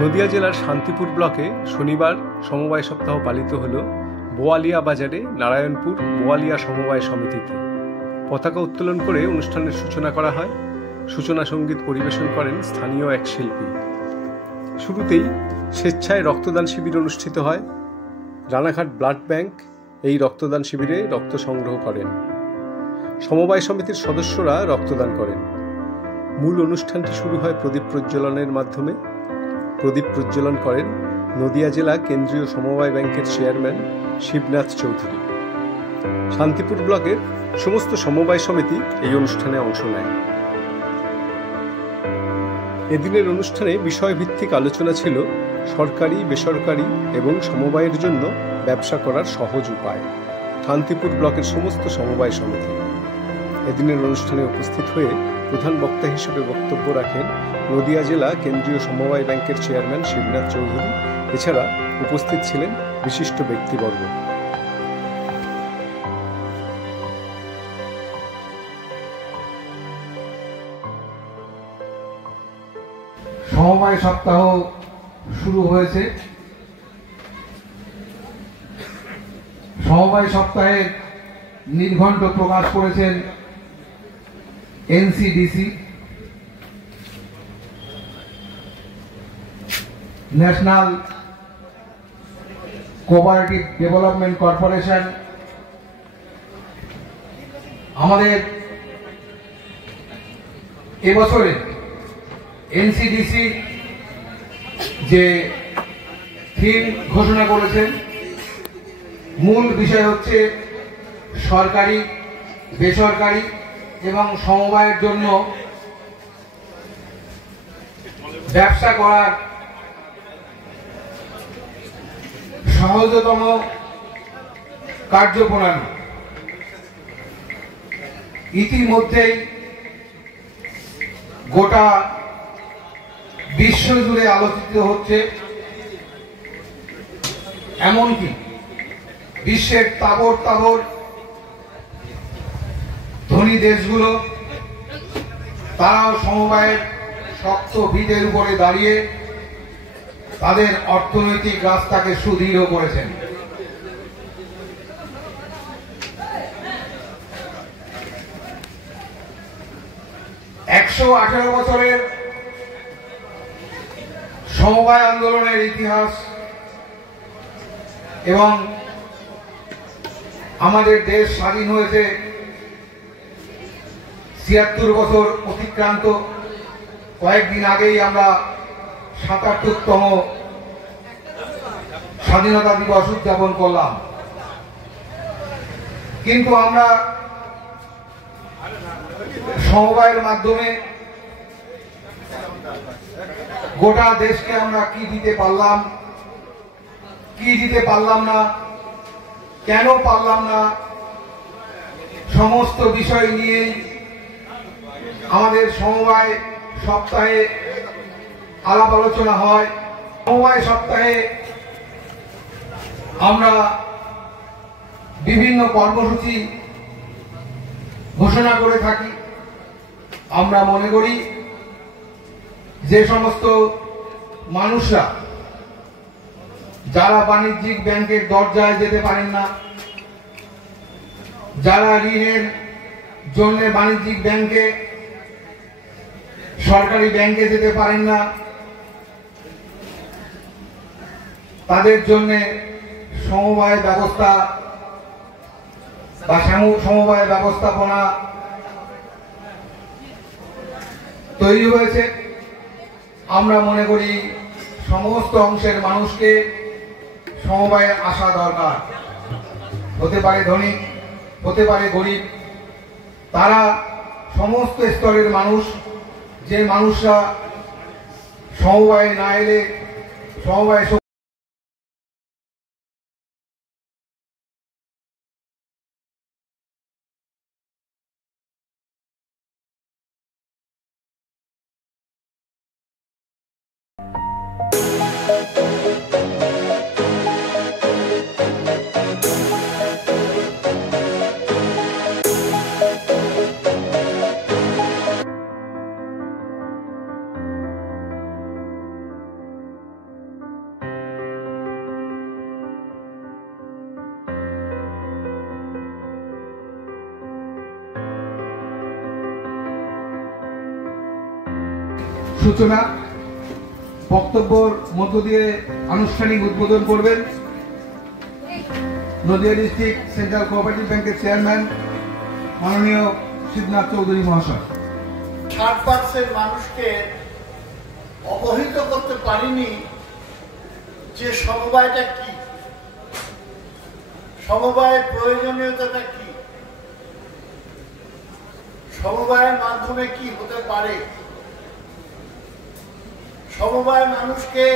নদিয়া জেলার শান্তিপুর ব্লকে শনিবার সমবায় সপ্তাহ পালিত হল বোয়ালিয়া বাজারে নারায়ণপুর বোয়ালিয়া সমবায় সমিতিতে। পতাকা উত্তোলন করে অনুষ্ঠানের সূচনা করা হয়। সূচনা সঙ্গীত পরিবেশন করেন স্থানীয় এক শিল্পী। শুরুতেই স্বেচ্ছায় রক্তদান শিবির অনুষ্ঠিত হয়। রানাঘাট ব্লাড ব্যাংক এই রক্তদান শিবিরে রক্ত সংগ্রহ করেন। সমবায় সমিতির সদস্যরা রক্তদান করেন। মূল অনুষ্ঠানটি শুরু হয় প্রদীপ প্রজ্বলনের মাধ্যমে। প্রদীপ প্রজ্বলন করেন নদিয়া জেলা কেন্দ্রীয় সমবায় ব্যাংকের চেয়ারম্যান শিবনাথ চৌধুরী। শান্তিপুর ব্লকের সমস্ত সমবায় সমিতি এই অনুষ্ঠানে অংশ নেয়। এদিনের অনুষ্ঠানে বিষয়ভিত্তিক আলোচনা ছিল সরকারি, বেসরকারি এবং সমবায়ের জন্য ব্যবসা করার সহজ উপায়। শান্তিপুর ব্লকের সমস্ত সমবায় সমিতি এদিনের অনুষ্ঠানে উপস্থিত হয়ে প্রধান বক্তা হিসেবে বক্তব্য রাখেন নদিয়া জেলা কেন্দ্রীয় সমবায় ব্যাংকের চেয়ারম্যান শিবনাথ চৌধুরী। এছাড়া উপস্থিত ছিলেন বিশিষ্ট ব্যক্তিবর্গ। সমবায় সপ্তাহ শুরু হয়েছে। সমবায় সপ্তাহে নির্ঘণ্ট প্রকাশ করেছেন NCDC, national cooperative development corporation. আমাদের এবছরে এনসিডিসি যে থিম ঘোষণা করেছেন, মূল বিষয় হচ্ছে সরকারি, বেসরকারি এবং সমবায়ের জন্য ব্যবসা করার সহজতম কার্যপ্রণালী। ইতিমধ্যেই গোটা বিশ্ব জুড়ে আলোচিত হচ্ছে, এমনকি বিশ্বের তাবর তাবর ধনী দেশগুলো তারাও সমবায়ের শক্ত ভিতের উপরে দাঁড়িয়ে তাদের অর্থনৈতিক রাস্তাকে সুদৃঢ় করেছেন। $118 বছরের সমবায় আন্দোলনের ইতিহাস এবং আমাদের দেশ স্বাধীন হয়েছে ৭৬ বছর অতিক্রান্ত। কয়েকদিন আগেই আমরা ৭৭তম স্বাধীনতা দিবস উদযাপন করলাম। কিন্তু আমরা সমবায়ের মাধ্যমে গোটা দেশকে আমরা কি দিতে পারলাম, কি দিতে পারলাম না, কেন পারলাম না, সমস্ত বিষয় নিয়ে আমাদের সমবায় সপ্তাহে আলাপ আলোচনা হয়। সমবায় সপ্তাহে আমরা বিভিন্ন কর্মসূচি ঘোষণা করে থাকি। আমরা মনে করি যে সমস্ত মানুষরা যারা বাণিজ্যিক ব্যাংকের দরজায় যেতে পারেন না, যারা ঋণের জন্য বাণিজ্যিক ব্যাংকে, সরকারি ব্যাংকে যেতে পারেন না, তাদের জন্য সমবায় ব্যবস্থা বা সমবায় ব্যবস্থাপনা তৈরি হয়েছে। আমরা মনে করি সমস্ত অংশের মানুষকে সমবায়ে আসা দরকার। হতে পারে ধনী, হতে পারে গরিব, তারা সমস্ত স্তরের মানুষ। যে মানুষরা সমবায়ে না এলে সমবায় সূচনা বক্তব্যের মধ্য দিয়ে আনুষ্ঠানিক উদ্বোধন করবেন নদিয়া ডিস্ট্রিক্ট সেন্ট্রাল কোঅপারেটিভ ব্যাংকের চেয়ারম্যান মাননীয় শিবনাথ চৌধুরী মহাশয়। 60% মানুষকে অবহিত করতে পারিনি যে সমবায়টা কি, সমবায়ের প্রয়োজনীয়তাটা কি, সমবায়ের মাধ্যমে কি হতে পারে, সমবায় মানুষকে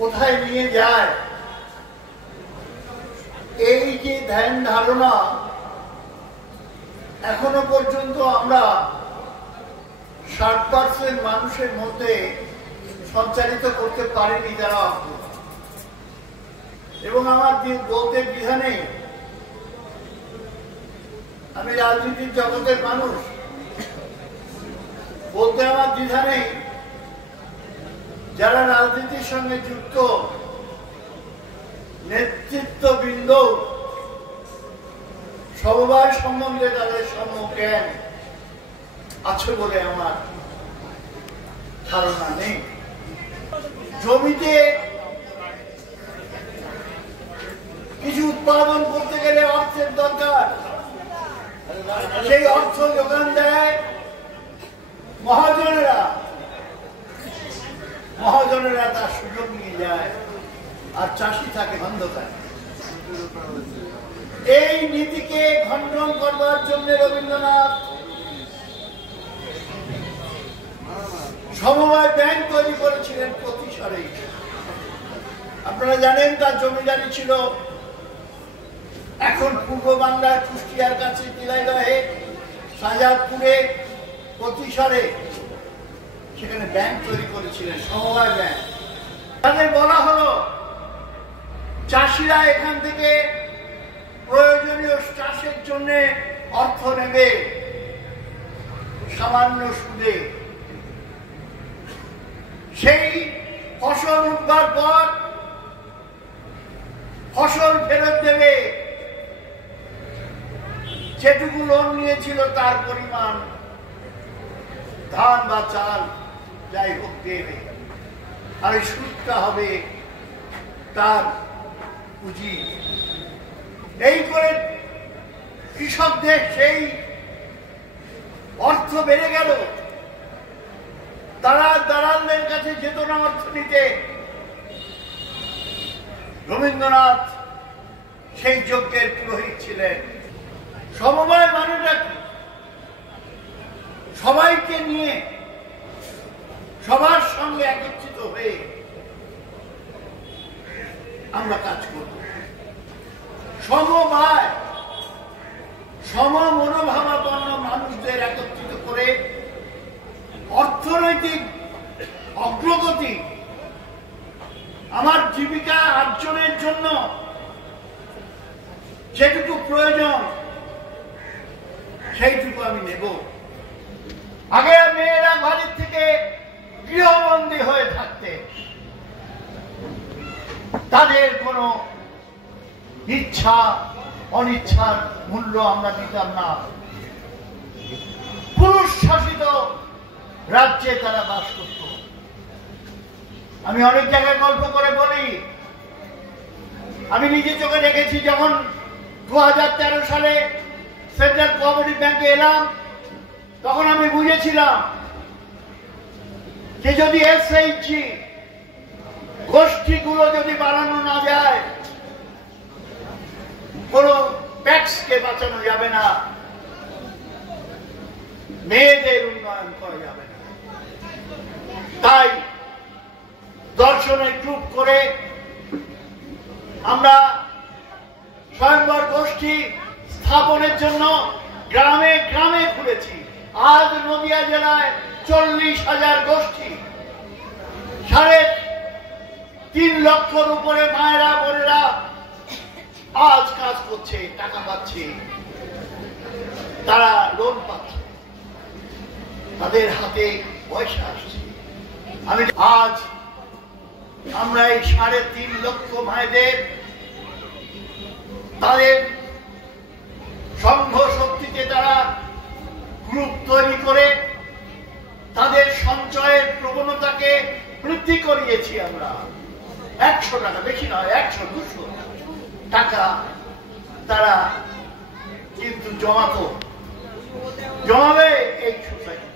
কোথায় নিয়ে যায়। এই যে ধ্যান ধারণা এখনো পর্যন্ত আমরা 60% মানুষের মধ্যে সঞ্চারিত করতে পারিনি যারা, এবং আমার বলতে দ্বিধা নেই, আমি রাজনীতির জগতের মানুষ, বলতে আমার দ্বিধা নেই, যারা রাজনীতির সঙ্গে যুক্ত নেতৃত্ববৃন্দ সমবায় সম্বন্ধে তাদের সমজ্ঞান আছে বলে আমার ধারণা নেই। জমিতে কিছু উৎপাদন করতে গেলে অর্থের দরকার, সেই অর্থ যোগান দেয় মহাজনেরা, মহাজনেরা তার সুযোগ নিয়ে যায় আর চাষি থাকে অন্ধকার। এই নীতিকে খণ্ডন করবার জন্য রবীন্দ্রনাথ সমবায় ব্যাংক তৈরি করেছিলেন প্রতিসারে। আপনারা জানেন তার জমিদারি ছিল এখন পূর্ব বাংলার কুষ্টিয়ার কাছে তিলাইদহে, শাহজাদপুরে, প্রতিসারে, সেখানে ব্যাংক তৈরি করেছিলেন, সমবায় ব্যাংক। তাদের বলা হলো চাষিরা এখান থেকে প্রয়োজনীয় চাষের জন্য অর্থ নেবে সামান্য সুদে, সেই ফসল উঠবার পর ফসল ফেরত দেবে, যেটুকু লোন নিয়েছিল তার পরিমাণ, ধান বা চাল যাই হোক দেবে, আর এই সুদটা হবে তার পুঁজি। এই করে কৃষকদের সেই অর্থ বেড়ে গেল। তারা দালালদের কাছে যেত না অর্থ নিতে। রবীন্দ্রনাথ সেই যজ্ঞের পুরোহিত ছিলেন। সমবায় মানেটা সবাইকে নিয়ে, সবার সঙ্গে একত্রিত হয়ে আমরা কাজ করব। সমবায় সম মনোভাবাপন্ন মানুষদের একত্রিত করে অর্থনৈতিক অগ্রগতি, আমার জীবিকা অর্জনের জন্য যেটুকু প্রয়োজন সেইটুকু আমি নেব। আগে মেয়েরা বাড়ির থেকে গৃহবন্দী হয়ে থাকতে, তাদের কোনো ইচ্ছা অনিচ্ছার মূল্য আমরা দিতাম না। পুরুষ শাসিত রাজ্যে তারা বাস করত। আমি অনেক জায়গায় গল্প করে বলি, আমি নিজে চোখে দেখেছি। যখন 2013 সালে সেন্ট্রাল কোঅপারেটিভ ব্যাংকে এলাম, তখন আমি বুঝেছিলাম যে যদি এসএইচজি গোষ্ঠীগুলো যদি বাড়ানো না যায়, কোন ট্যাক্সকে বাঁচানো যাবে না, মেয়েদের উন্নয়ন করা যাবে না। তাই দর্শনের গ্রুপ করে আমরা স্বয়ংবর গোষ্ঠী স্থাপনের জন্য গ্রামে গ্রামে ঘুরেছি। আজ নদিয়া জেলায় 40,000 গোষ্ঠী, 3.5 লক্ষর উপরে মায়েরা বোনেরা আজ কাজ করছে, টাকা পাচ্ছে, তারা লোন পাচ্ছে, তাদের হাতে পয়সা আসছে। আজ আমরা এই 3.5 লক্ষ মায়েদের তাদের সংঘ শক্তিতে তারা গ্রুপ তৈরি করে তাদের সঞ্চয়ের প্রবণতাকে বৃদ্ধি করিয়েছি। আমরা 100 টাকা, বেশি নয়, 100-200 টাকা তারা কিন্তু জমাবে এই সোসাইটি,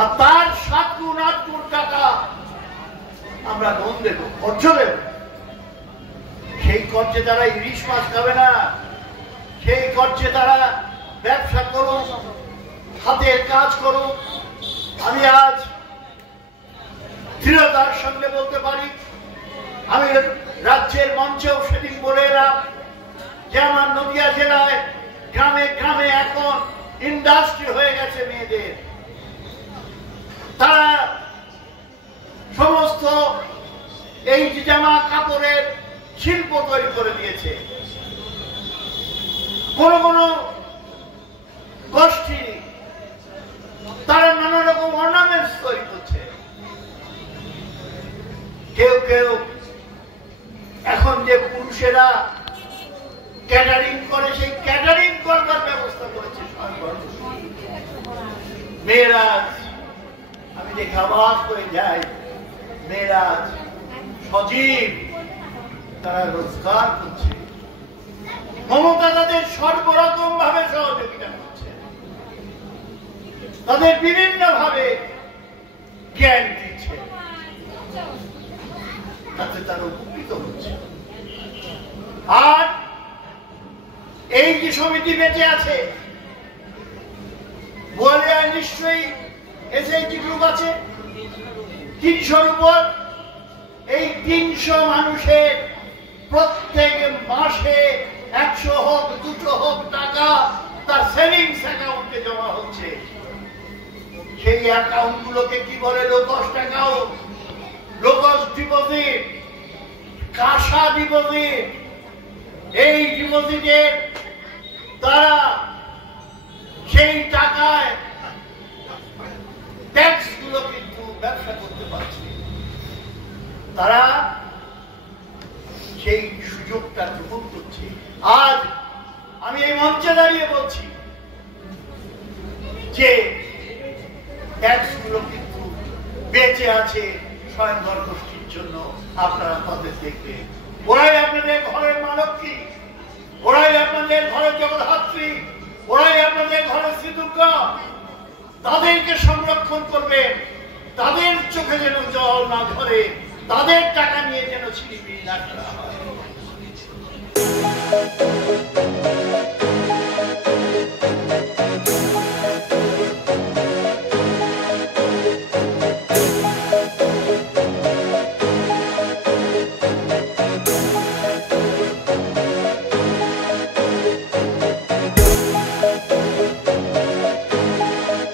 আর তার 7 গুণ 8 গুণ টাকা আমরা লোন দেব, কর্জ দেব। সেই কর্জে তারা ইলিশ মাছ খাবে না, সেই কর্জে তারা ব্যবসা করুক, হাতের কাজ করুক। আমি আজ দৃঢ়তার সঙ্গে বলতে পারি, আমি রাজ্যের মঞ্চেও সেদিন বলে এলাম যে আমার নদিয়া জেলায় গ্রামে গ্রামে এখন ইন্ডাস্ট্রি হয়ে গেছে মেয়েদের। তারা সমস্ত এই জামা কাপড়ের শিল্প তৈরি করে দিয়েছে। কোন কোন গোষ্ঠী তারা নানা রকম অর্নামেন্টস তৈরি করছে। কেউ কেউ এখন যে পুরুষেরা ক্যাটারিং করে, সেই ক্যাটারিং করবার ব্যবস্থা করেছে মেয়েরা। আমি যে খাবার করে যাই, মেয়েরা সজীব, তারা রোজগার করছে। মমতা তাদের সর্বরকম ভাবে সহযোগিতা করছে, তাদের বিভিন্ন ভাবে জ্ঞান দিচ্ছে, তাতে তারা উপকৃত হচ্ছে। আর এই যে সমিতি বেঁচে আছে, বোয়ালিয়ায় নিশ্চয়ই এসএইচজি গ্রুপ আছে 300-র উপর। এই 300 মানুষের প্রত্যেক মাসে 100 হোক 200 হোক টাকা তার সেভিংস অ্যাকাউন্টে জমা হচ্ছে। সেই অ্যাকাউন্ট গুলোকে কি বলে? লোকস্ট অ্যাকাউন্ট, লোকস্ট ডিপোজিট, কাঁসা ডিপোজিট। এই ডিপোজিটে তারা সেই টাকায় ট্যাক্স গুলো কিন্তু ব্যবসা করতে পারছে। তারা সেই সুযোগটা গ্রহণ করছে। আজ আমি এই মঞ্চে দাঁড়িয়ে বলছি যে ট্যাক্স গুলো কিন্তু বেঁচে আছে স্বয়ংবর গোষ্ঠীর জন্য। আপনারা তাদের দেখবেন, ওরাই আপনাদের ঘরের মা লক্ষ্মী, ওরাই আপনাদের ঘরের জগদ্ধাত্রী, ওরাই আপনাদের ঘরের শ্রীদুর্গা। তাদেরকে সংরক্ষণ করবেন, তাদের চোখে যেন জল না ধরে, তাদের টাকা নিয়ে যেন ছিনিমিনি না করা হয়।